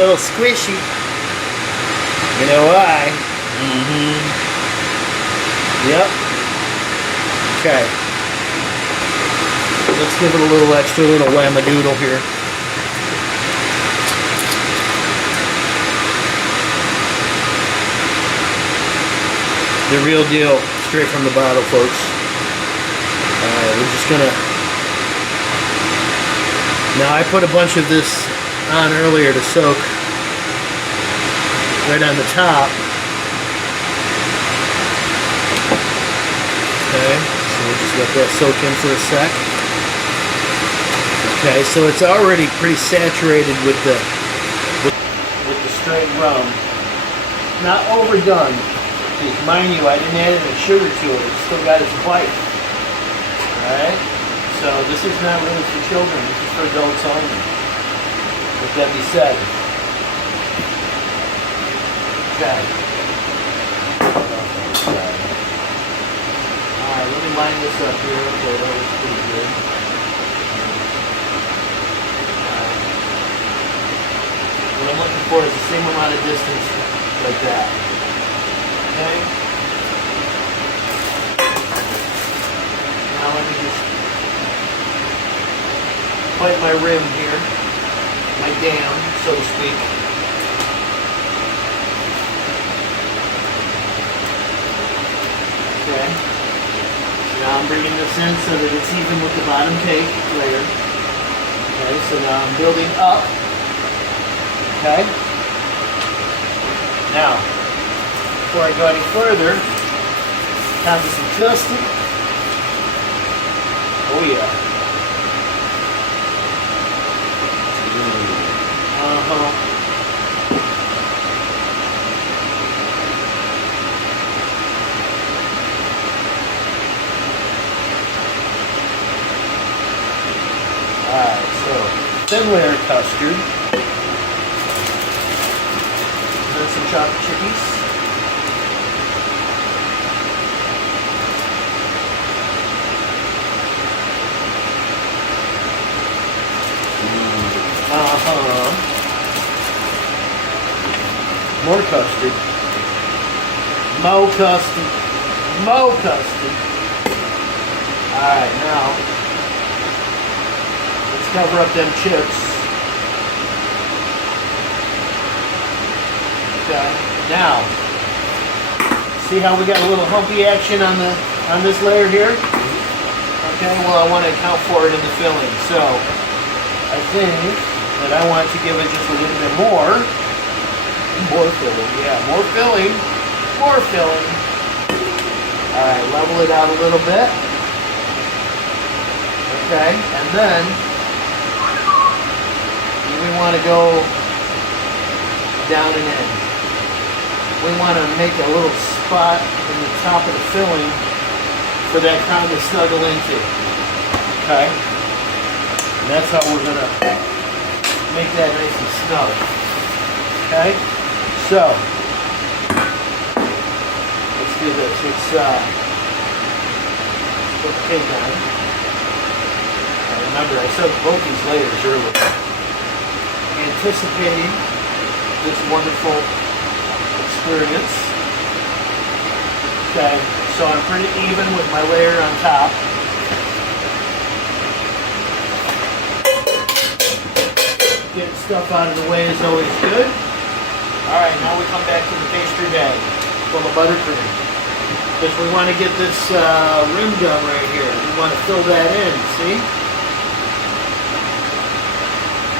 little squishy. You know why? Yep. Okay. Let's give it a little extra, little whamadoodle here. The real deal, straight from the bottle, folks. Alright, we're just gonna... Now, I put a bunch of this on earlier to soak right on the top. Okay, so we'll just let that soak in for a sec. Okay, so it's already pretty saturated with the straight rum. Not overdone. Mind you, I didn't add any sugar to it. It's still got its bite. Alright? So this is not really for children. This is for adults only. Let that be said. Okay. Alright, let me line this up here. Okay, that was pretty good. What I'm looking for is the same amount of distance like that. Okay. Now let me just fight my rim here, my dam, so to speak. Okay. Now I'm bringing this in so that it's even with the bottom cake layer. Okay, so now I'm building up. Okay. Now, before I go any further, time for some custard. Oh yeah. Alright, so thin layer custard. And then some chocolate chippies. More custard. More custard. More custard. Alright, now let's cover up them chips. Okay. Now, see how we got a little humpy action on this layer here? Okay, well I want to account for it in the filling. So I think that I want to give it just a little bit more. More filling, yeah, more filling. More filling. Alright, level it out a little bit. Okay, and then we want to go down and in. We want to make a little spot in the top of the filling for that crown to snuggle into. Okay? And that's how we're going to make that nice and snug. Okay? So, let's do this. Let's put the cake on. Remember, I said both these layers earlier. Anticipating this wonderful experience. Okay, so I'm pretty even with my layer on top. Getting stuff out of the way is always good. Alright, now we come back to the pastry bag full of buttercream. Because we want to get this rim done right here. We want to fill that in, see?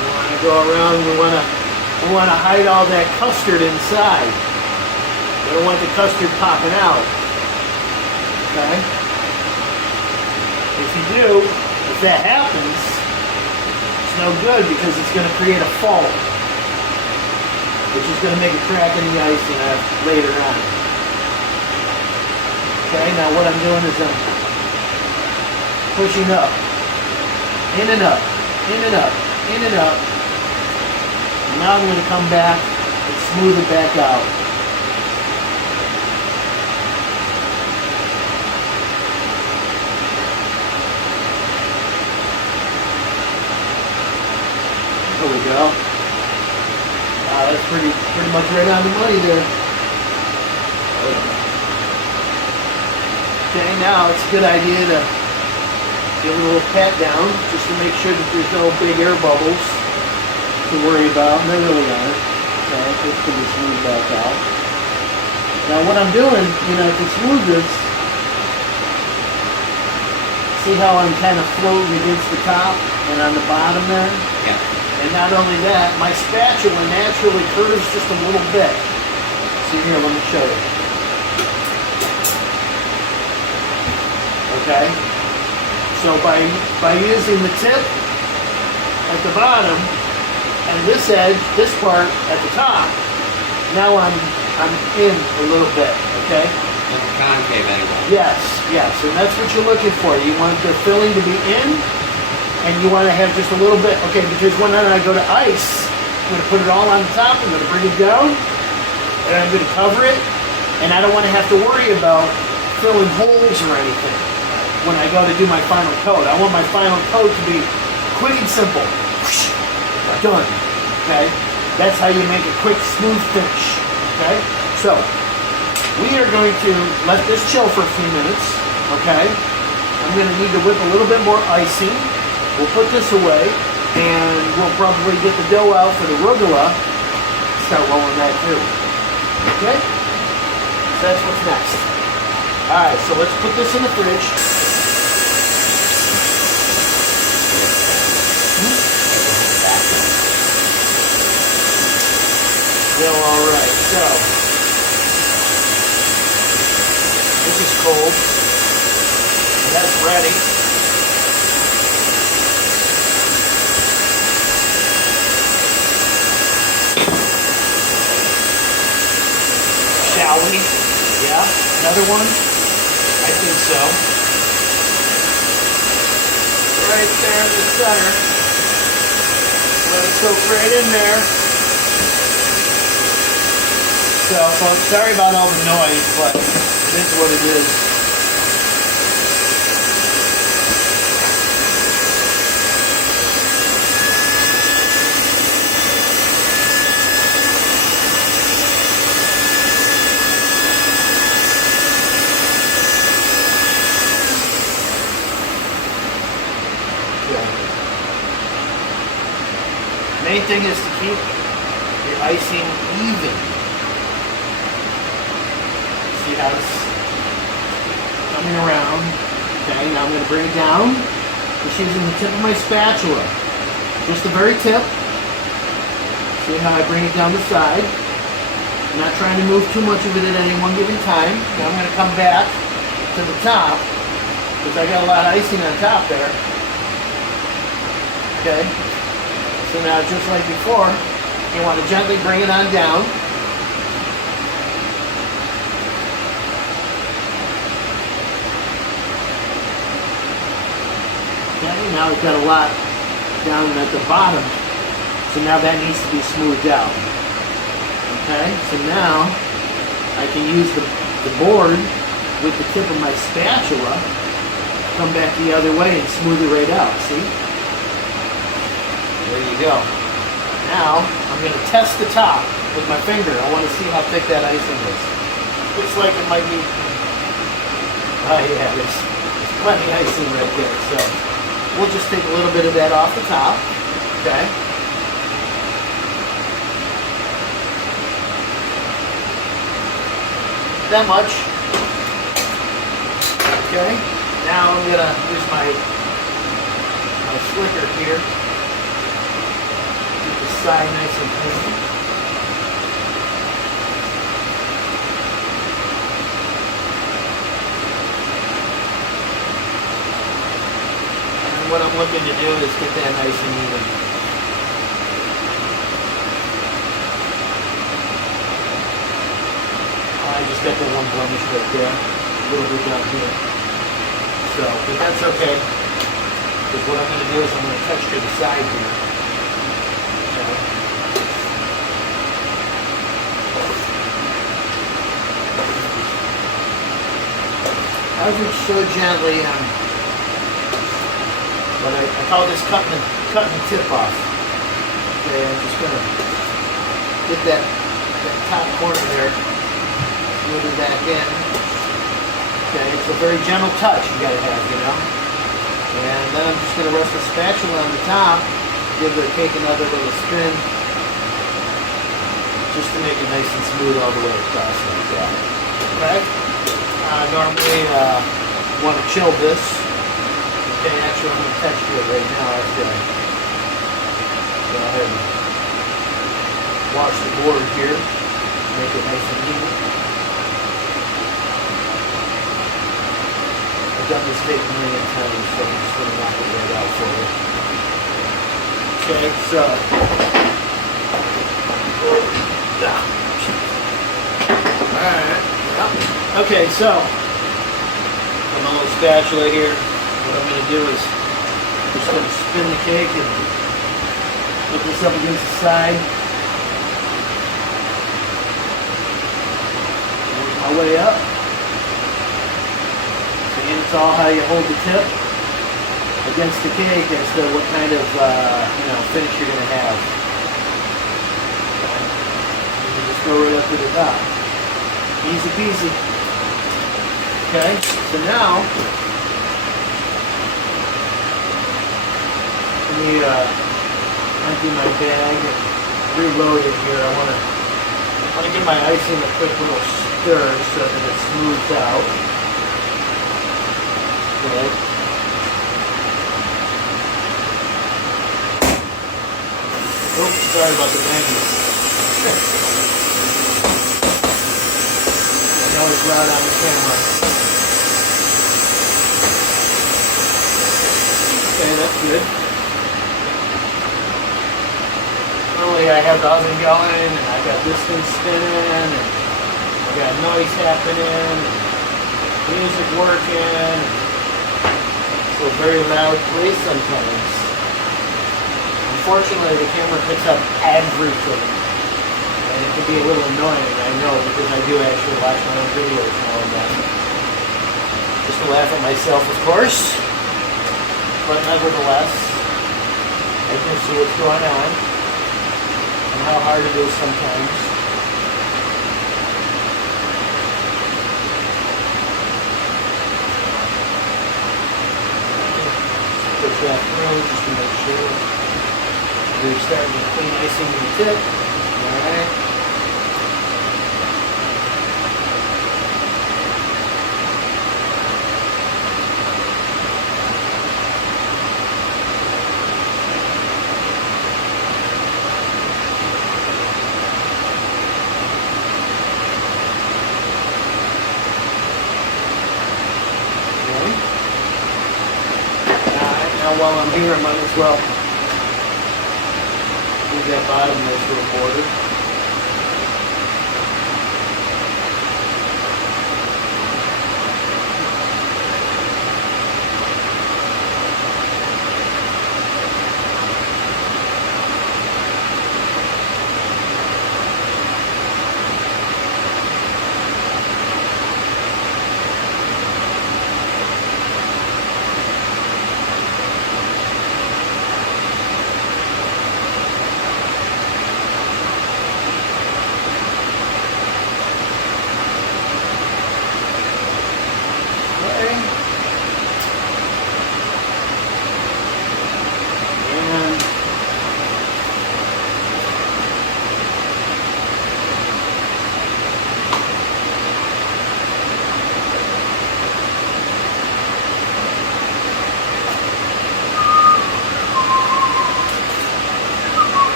We want to go around, we want to hide all that custard inside. We don't want the custard popping out. Okay? If you do, if that happens, it's no good because it's going to create a fault, which is going to make a crack in the ice later on. Okay, now what I'm doing is I'm pushing up, in and up, in and up, in and up. And now I'm going to come back and smooth it back out. There we go. pretty much right on the money there. Okay, now it's a good idea to give it a little pat down just to make sure that there's no big air bubbles to worry about. And there really aren't. Okay, it's going to smooth back out. Now what I'm doing, to smooth this, see how I'm kind of floating against the top and on the bottom there? Yeah. And not only that, my spatula naturally curves just a little bit. See here, let me show you. Okay? So by using the tip at the bottom and this edge, this part at the top, now I'm in a little bit, okay? Like a concave angle. Yes, and that's what you're looking for. You want the filling to be in, and you want to have just a little bit, okay, because when I go to ice, I'm going to put it all on the top, I'm going to bring it down, and I'm going to cover it, and I don't want to have to worry about filling holes or anything when I go to do my final coat. I want my final coat to be quick and simple. Done, okay? That's how you make a quick, smooth finish, okay? So, we are going to let this chill for a few minutes, okay? I'm going to need to whip a little bit more icing. We'll put this away, and we'll probably get the dough out for the arugula. Start rolling that through, okay? So that's what's next. All right, so let's put this in the fridge. Well, all right, so this is cold. That's ready. Shall we? Yeah, another one? I think so. Right there in the center. Let it soak right in there. So, folks, sorry about all the noise, but it is what it is. Main thing is to keep your icing even. See how it's coming around. Okay, now I'm going to bring it down. Just using the tip of my spatula. Just the very tip. See how I bring it down the side. I'm not trying to move too much of it at any one given time. Now I'm going to come back to the top because I got a lot of icing on top there. Okay. So now, just like before, you want to gently bring it on down. Okay, now we've got a lot down at the bottom, so now that needs to be smoothed out. Okay, so now I can use the board with the tip of my spatula, come back the other way and smooth it right out, see? There you go. Now, I'm going to test the top with my finger. I want to see how thick that icing is. Looks like it might be... Oh yeah, there's plenty of icing right there. So, we'll just take a little bit of that off the top. Okay. That much. Okay. Now I'm going to use my slicker here. Side nice and clean. And what I'm looking to do is get that nice and even. I just got that one blemish right there, a little bit down here. So, but that's okay, because what I'm going to do is I'm going to texture the side here. Ever so gently, but I call this cutting the tip off. Okay, I'm just gonna get that that top corner there. Move it back in. Okay, it's a very gentle touch you gotta have, you know. And then I'm just gonna rest the spatula on the top, give the cake another little spin, just to make it nice and smooth all the way across like that. Okay. Normally, want to chill this. Okay, actually, I'm gonna texture it right now after I go ahead and wash the board here, make it nice and even. I've done this cake a million times, so I'm just going to knock it right out for you. Okay, so. Alright, yeah. Okay, so. Got my little spatula here. What I'm going to do is I'm just going to spin the cake and put this up against the side. Work my way up. And it's all how you hold the tip against the cake as to what kind of finish you're going to have. You just go right up to the top. Easy peasy. Okay, so now let me empty my bag and reload it here. I want to give my icing a quick little stir so that it smooths out. Okay. Oops, sorry about the banging. I know it's loud on the camera. Okay, that's good. Normally I have the oven going and I got this thing spinning and I got noise happening and music working. It's a very loud place sometimes. Unfortunately, the camera picks up everything. And it can be a little annoying, I know, because I do actually watch my own videos now and then. Just to laugh at myself, of course. But nevertheless, I can see what's going on and how hard it is sometimes. Push that through just to make sure we're starting to clean icing in the tip. Alright. While I'm here, I might as well do that bottom nice little border.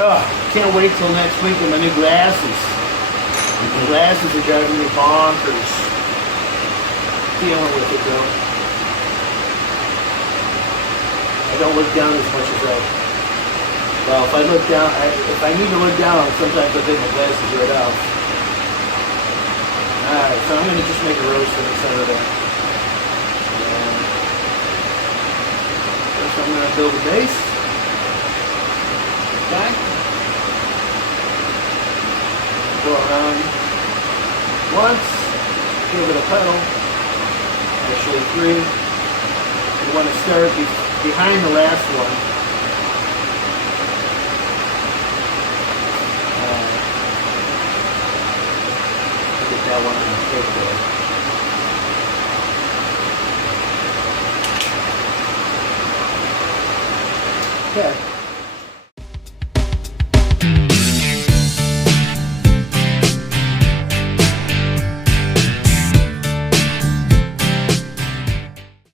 Oh, can't wait till next week with my new glasses. The glasses are driving me bonkers. Dealing with it though. I don't look down as much as I. Well, if I look down, if I need to look down, sometimes I take my glasses right off. Alright, so I'm going to just make a roast in the center there. And first I'm going to build a base. Okay. Go around once, give it a pedal, actually 3, You want to start behind the last one. Get that one on the cake there. Okay.